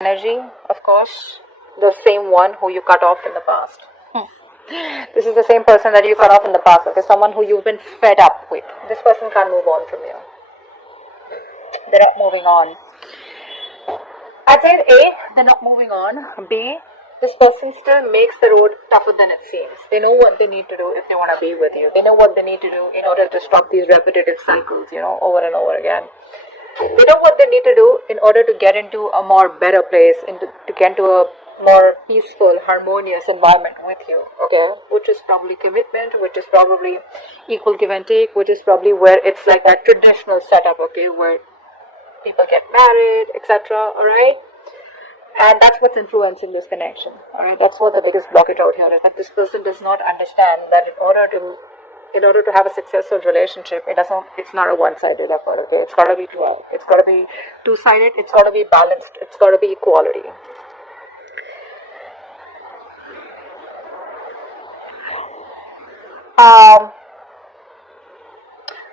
energy, of course, the same one who you cut off in the past. This is the same person that you cut off in the past, okay? Someone who you've been fed up with. This person can't move on from you. They're not moving on. I'd say A, they're not moving on. B, this person still makes the road tougher than it seems. They know what they need to do if they want to be with you. They know what they need to do in order to stop these repetitive cycles, over and over again. They know what they need to do in order to get into a more better place, to get into a more peaceful, harmonious environment with you, okay? Which is probably commitment, which is probably equal give and take, which is probably where it's like that traditional setup, okay, where people get married, etc., alright? And that's what's influencing this connection, alright? That's what the biggest blockage out here is, that this person does not understand that in order to have a successful relationship, it's not a one-sided effort, okay? It's got to be it's got to be two-sided, it's got to be balanced, it's got to be equality.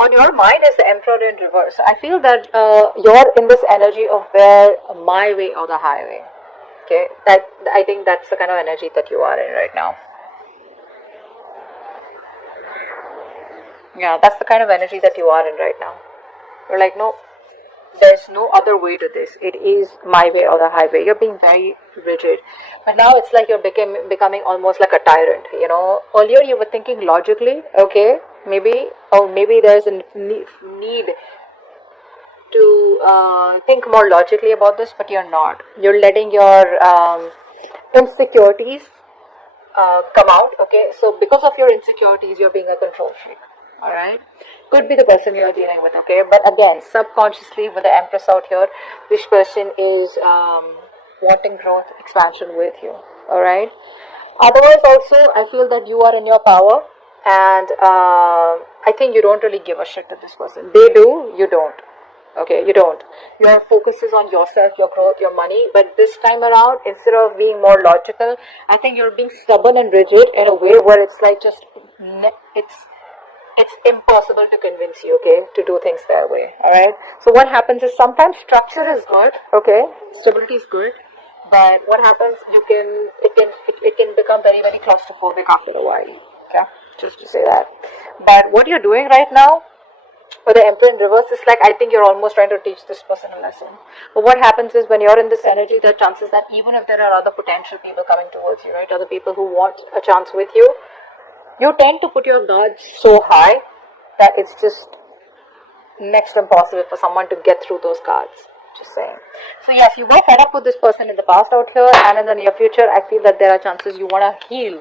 On your mind is the Emperor in reverse. I feel that you're in this energy of where my way or the highway. Okay, I think that's the kind of energy that you are in right now. Yeah, that's the kind of energy that you are in right now. You're like, no, there's no other way to this. It is my way or the highway. You're being very rigid. But now it's like you're becoming almost like a tyrant, Earlier you were thinking logically, okay, maybe there's a need to think more logically about this, but you're not. You're letting your insecurities come out, okay? So because of your insecurities, you're being a control freak. Alright, could be the person you're dealing with, okay? But again, subconsciously with the Empress out here, this person is wanting growth, expansion with you. Alright, otherwise also I feel that you are in your power, and I think you don't really give a shit to this person. They do, you don't. Okay, you don't. Your focus is on yourself, your growth, your money. But this time around, instead of being more logical, I think you're being stubborn and rigid in a way where it's like it's impossible to convince you, okay, to do things their way, alright? So what happens is sometimes structure is good, okay, stability is good, but what happens, it can become very, very claustrophobic after a while, okay, just to say that. But what you're doing right now, with the Emperor in reverse, is like, I think you're almost trying to teach this person a lesson. But what happens is when you're in this energy, there are chances that even if there are other potential people coming towards you, right, other people who want a chance with you, you tend to put your guards so high that it's just next to impossible for someone to get through those guards. Just saying. So yes, you were fed up with this person in the past out here, and in the near future, I feel that there are chances you want to heal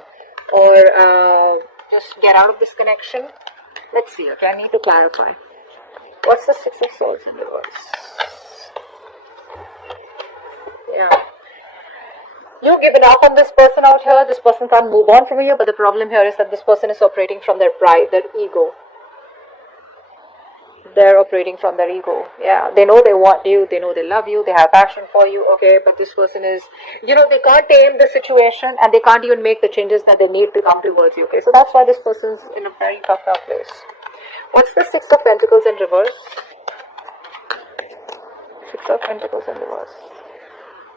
or just get out of this connection. Let's see, okay, I need to clarify. What's the Six of Swords in reverse? Yeah. You've given up on this person out here. This person can't move on from you, but the problem here is that this person is operating from their pride, their ego. They're operating from their ego. Yeah, they know they want you, they know they love you, they have passion for you, okay, but this person is, they can't tame the situation, and they can't even make the changes that they need to come towards you, okay? So that's why this person's in a very tough place. What's the Six of Pentacles in reverse? Six of Pentacles in reverse.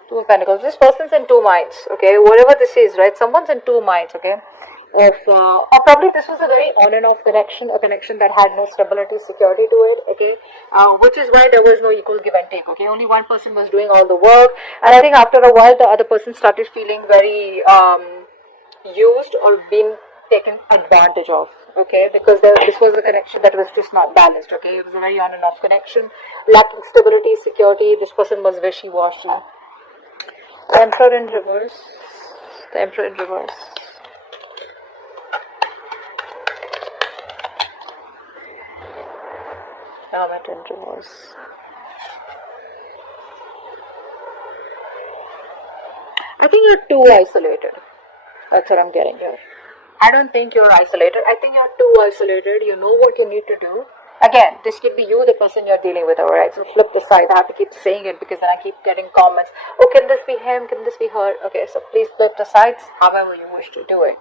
Two of Pentacles. This person's in two minds, okay? Whatever this is, right? Someone's in two minds, okay? Or probably this was a very on and off connection, a connection that had no stability, security to it, okay? Which is why there was no equal give and take, okay? Only one person was doing all the work, and I think after a while the other person started feeling very used or being taken advantage of, okay? Because this was a connection that was just not balanced, okay? It was a very on and off connection, lacking stability, security. This person was wishy-washy. The Emperor in reverse. The Emperor in reverse. Hermit in reverse. I think you're too isolated. That's what I'm getting here. I don't think you're isolated. I think you're too isolated. You know what you need to do. Again, this could be you, the person you're dealing with, alright? So flip the side. I have to keep saying it because then I keep getting comments. Oh, can this be him? Can this be her? Okay, so please flip the sides however you wish to do it.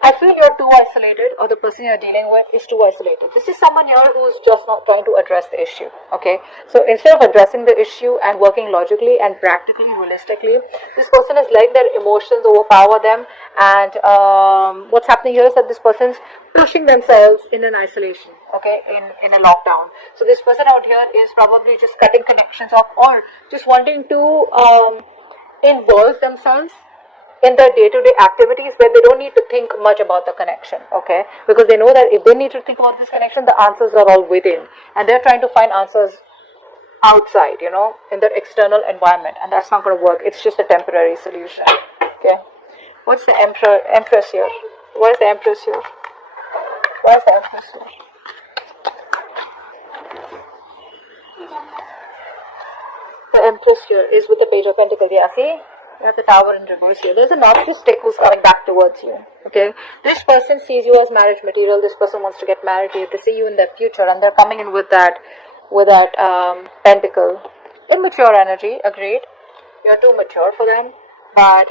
I feel you're too isolated, or the person you're dealing with is too isolated. This is someone here who's just not trying to address the issue. Okay, so instead of addressing the issue and working logically and practically, realistically, this person is letting their emotions overpower them. And what's happening here is that this person's pushing themselves in an isolation. Okay, in a lockdown. So this person out here is probably just cutting connections off, or just wanting to involve themselves in their day-to-day activities where they don't need to think much about the connection, okay, because they know that if they need to think about this connection, the answers are all within, and they're trying to find answers outside, in their external environment, and that's not going to work. It's just a temporary solution. Okay, what's the empress here? Why is the empress here? Why is the empress here? The empress here is with the page of pentacles. Yeah, see, you have the tower in reverse here. There's a narcissistic who's coming back towards you. Okay, this person sees you as marriage material. This person wants to get married to you. They see you in their future, and they're coming in with that pentacle. Immature energy. Agreed. You're too mature for them, but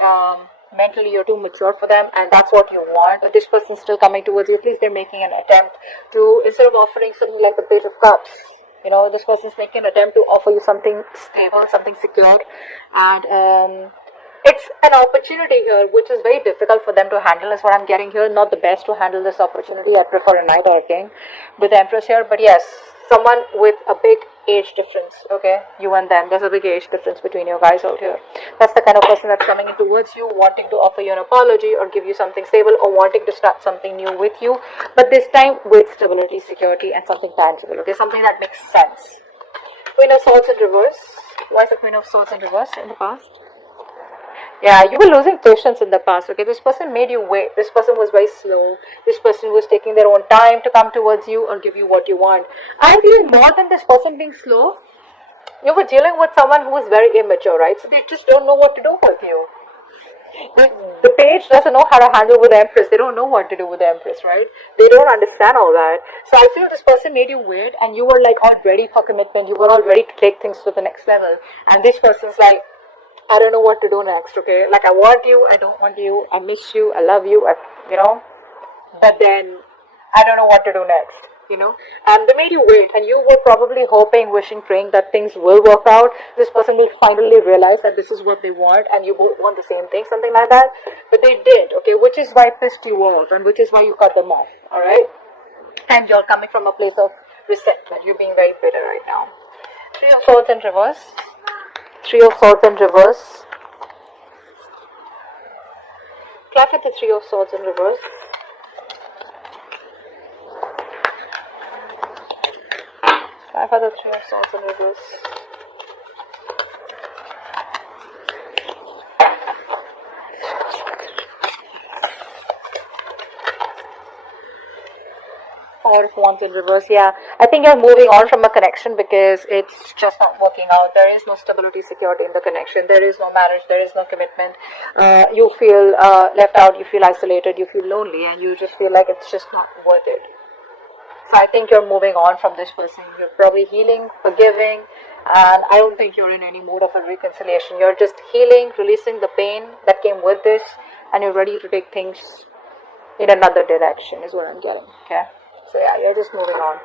mentally you're too mature for them, and that's what you want. But this person's still coming towards you. At least they're making an attempt to, instead of offering something like the page of cups, this person's making an attempt to offer you something stable, something secure, and it's an opportunity here which is very difficult for them to handle, is what I'm getting here. Not the best to handle this opportunity. I prefer a knight or a king with the empress here, but yes, someone with a big age difference. Okay, you and them, there's a big age difference between you guys out here. That's the kind of person that's coming in towards you, wanting to offer you an apology or give you something stable, or wanting to start something new with you, but this time with stability, security, and something tangible. Okay, something that makes sense. Queen of Swords in reverse. Why is the Queen of Swords in reverse in the past? Yeah, you were losing patience in the past. Okay, this person made you wait. This person was very slow. This person was taking their own time to come towards you or give you what you want. I feel more than this person being slow, you were dealing with someone who is very immature, right? So they just don't know what to do with you. The page doesn't know how to handle with the empress. They don't know what to do with the empress, right? They don't understand all that. So I feel this person made you wait, and you were like all ready for commitment. You were all ready to take things to the next level. And this person's like, I don't know what to do next, okay? Like, I want you, I don't want you, I miss you, I love you, but then I don't know what to do next, And they made you wait, and you were probably hoping, wishing, praying that things will work out. This person will finally realize that this is what they want, and you both want the same thing, something like that. But they did, okay? Which is why it pissed you off, and which is why you cut them off, alright? And you're coming from a place of resentment. You're being very bitter right now. Three of Swords in reverse. Three of Swords in reverse. Clap at the Three of Swords in reverse. Clap at the Three of Swords in reverse. Four of Wands in reverse. Yeah, I think you're moving on from a connection because it's just not working out. There is no stability, security in the connection. There is no marriage. There is no commitment. You feel left out. You feel isolated. You feel lonely, and you just feel like it's just not worth it. So I think you're moving on from this person. You're probably healing, forgiving, and I don't think you're in any mood of a reconciliation. You're just healing, releasing the pain that came with this, and you're ready to take things in another direction, is what I'm getting. Okay. So yeah, you're just moving on.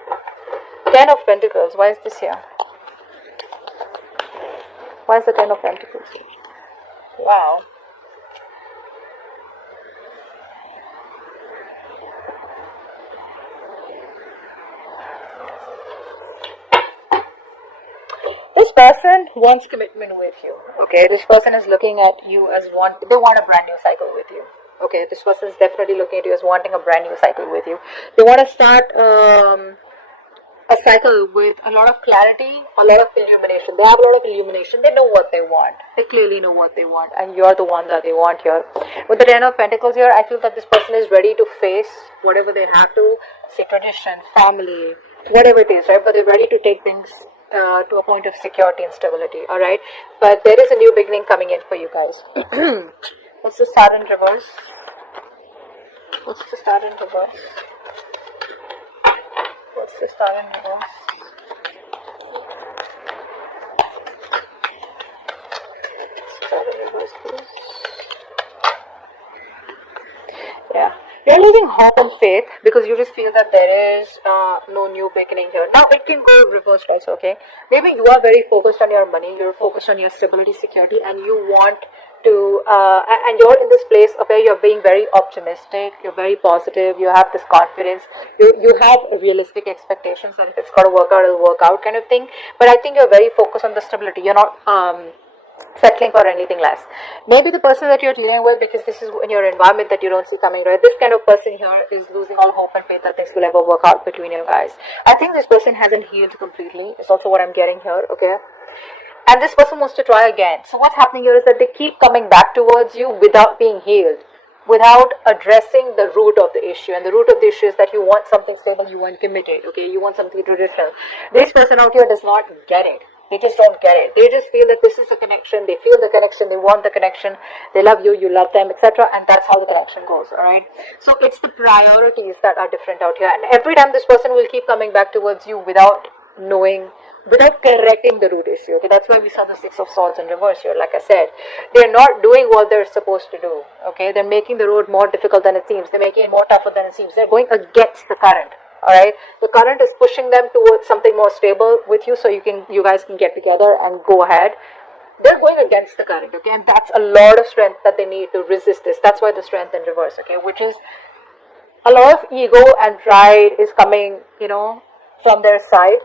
Ten of Pentacles. Why is this here? Why is the Ten of Pentacles here? Wow. This person wants commitment with you. Okay, this person is looking at you as they want a brand new cycle with you. Okay, this person is definitely looking at you as wanting a brand new cycle with you. They want to start a cycle with a lot of clarity, a lot of illumination. They have a lot of illumination. They know what they want. They clearly know what they want, and you're the one that they want here. With the Ten of Pentacles here, I feel that this person is ready to face whatever they have to, say tradition, family, whatever it is, right? But they're ready to take things to a point of security and stability, alright? But there is a new beginning coming in for you guys. What's the Star in reverse? What's the Star in reverse? What's the Star in reverse? Star in reverse, please. Yeah. You're losing hope and faith because you just feel that there is no new beginning here. Now it can go reversed also, okay? Maybe you are very focused on your money, you're focused on your stability, security, and you want to, and you're in this place of where you're being very optimistic, you're very positive, you have this confidence, you have realistic expectations that if it's got to work out, it'll work out kind of thing. But I think you're very focused on the stability. You're not settling for anything less. Maybe the person that you're dealing with, because this is in your environment that you don't see coming, right? This kind of person here is losing all hope and faith that things will ever work out between you guys. I think this person hasn't healed completely. It's also what I'm getting here, okay? And this person wants to try again. So what's happening here is that they keep coming back towards you without being healed, without addressing the root of the issue. And the root of the issue is that you want something stable, you want committed, okay? You want something traditional. This person out here does not get it. They just don't get it. They just feel that this is a connection. They feel the connection. They want the connection. They love you. You love them, etc. And that's how the connection goes. All right. So it's the priorities that are different out here. And every time this person will keep coming back towards you without knowing, without correcting the root issue. Okay. That's why we saw the Six of Swords in reverse here. Like I said, they're not doing what they're supposed to do. Okay. They're making the road more difficult than it seems. They're making it more tougher than it seems. They're going against the current. Alright, the current is pushing them towards something more stable with you, so you guys can get together and go ahead. They're going against the current, okay, and that's a lot of strength that they need to resist this. That's why the strength in reverse, okay, which is a lot of ego and pride is coming, from their side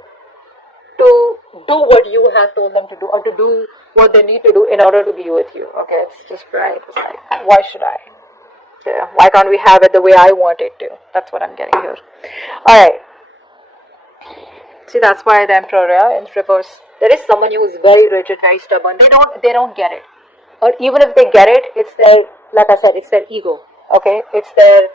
to do what you have told them to do, or to do what they need to do in order to be with you, okay. It's just pride. It's like, why should I? Yeah, why can't we have it the way I want it to? That's what I'm getting here. Alright. See, that's why the Emperor in reverse. There is someone who is very rigid, very stubborn. They don't get it. Or even if they get it, it's their, like I said, it's their ego. Okay? It's their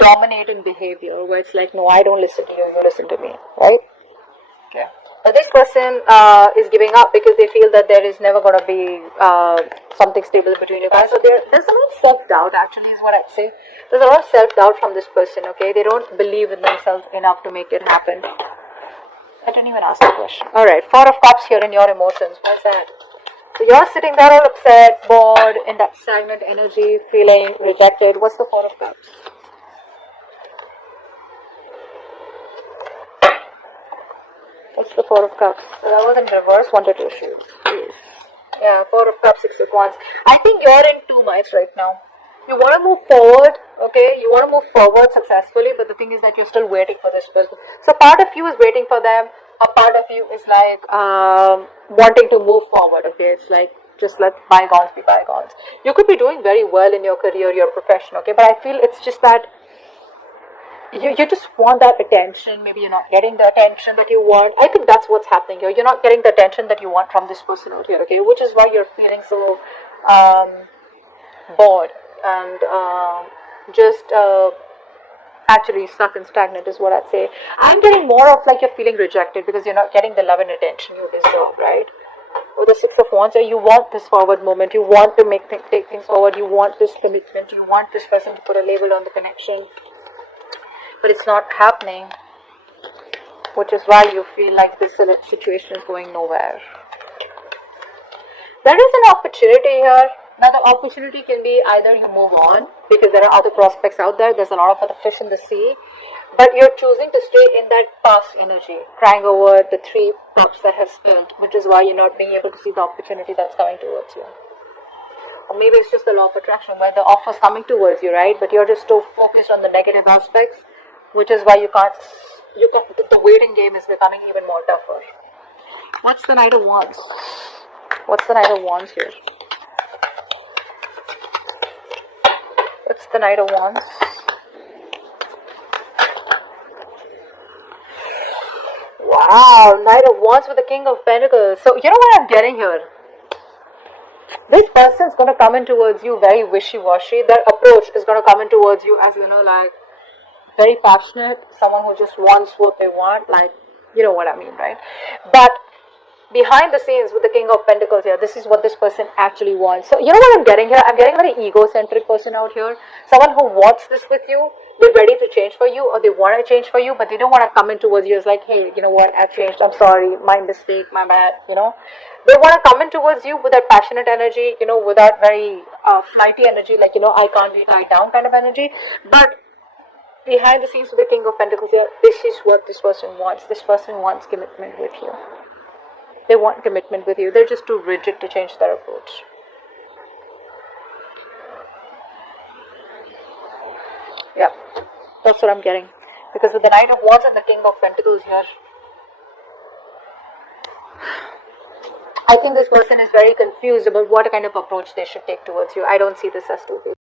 dominating behavior where it's like, no, I don't listen to you, you listen to me. Right? Okay. Now this person is giving up because they feel that there is never going to be something stable between you guys. So there's a lot of self-doubt, actually, is what I'd say. There's a lot of self-doubt from this person, okay? They don't believe in themselves enough to make it happen. I didn't even ask the question. Alright, Four of Cups here in your emotions. What's that? So you're sitting there all upset, bored, in that stagnant energy, feeling rejected. What's the Four of Cups? What's the Four of Cups? So that was in reverse. Wanted to issue. Yeah, Four of Cups, Six of Wands. I think you're in two minds right now. You want to move forward, okay? You want to move forward successfully, but the thing is that you're still waiting for this person. So part of you is waiting for them. A part of you is like wanting to move forward, okay? It's like just let bygones be bygones. You could be doing very well in your career, your profession, okay? But I feel it's just that you just want that attention. Maybe you're not getting the attention that you want. I think that's what's happening here. You're not getting the attention that you want from this person out here, okay? Which is why you're feeling so bored and just actually stuck and stagnant is what I'd say. I'm getting more of like you're feeling rejected because you're not getting the love and attention you deserve, right? With the Six of Wands, you want this forward moment. You want to take things forward. You want this commitment. You want this person to put a label on the connection. But it's not happening, which is why you feel like this situation is going nowhere. There is an opportunity here. Now the opportunity can be either you move on because there are other prospects out there. There's a lot of other fish in the sea. But you're choosing to stay in that past energy, crying over the 3 cups that have spilled, which is why you're not being able to see the opportunity that's coming towards you. Or maybe it's just the law of attraction where the offer's coming towards you, right? But you're just so focused on the negative aspects, which is why you can't, the waiting game is becoming even more tougher. What's the Knight of Wands? What's the Knight of Wands here? What's the Knight of Wands? Wow, Knight of Wands with the King of Pentacles. So, you know what I'm getting here? This person is going to come in towards you very wishy-washy. Their approach is going to come in towards you as, like, very passionate, someone who just wants what they want, like, you know what I mean, right? But behind the scenes with the King of Pentacles here, this is what this person actually wants. So, you know what I'm getting here? I'm getting a very egocentric person out here. Someone who wants this with you. they're ready to change for you, or they want to change for you, but they don't want to come in towards you as like, hey, you know what, I've changed, I'm sorry, my mistake, my bad, you know. They want to come in towards you with that passionate energy, you know, with that very flighty energy, like, you know, I can't be tied down kind of energy. But behind the scenes with the King of Pentacles here, this is what this person wants. This person wants commitment with you. They want commitment with you. They're just too rigid to change their approach. Yeah, that's what I'm getting. Because with the Knight of Wands and the King of Pentacles here, I think this person is very confused about what kind of approach they should take towards you. I don't see this as two people.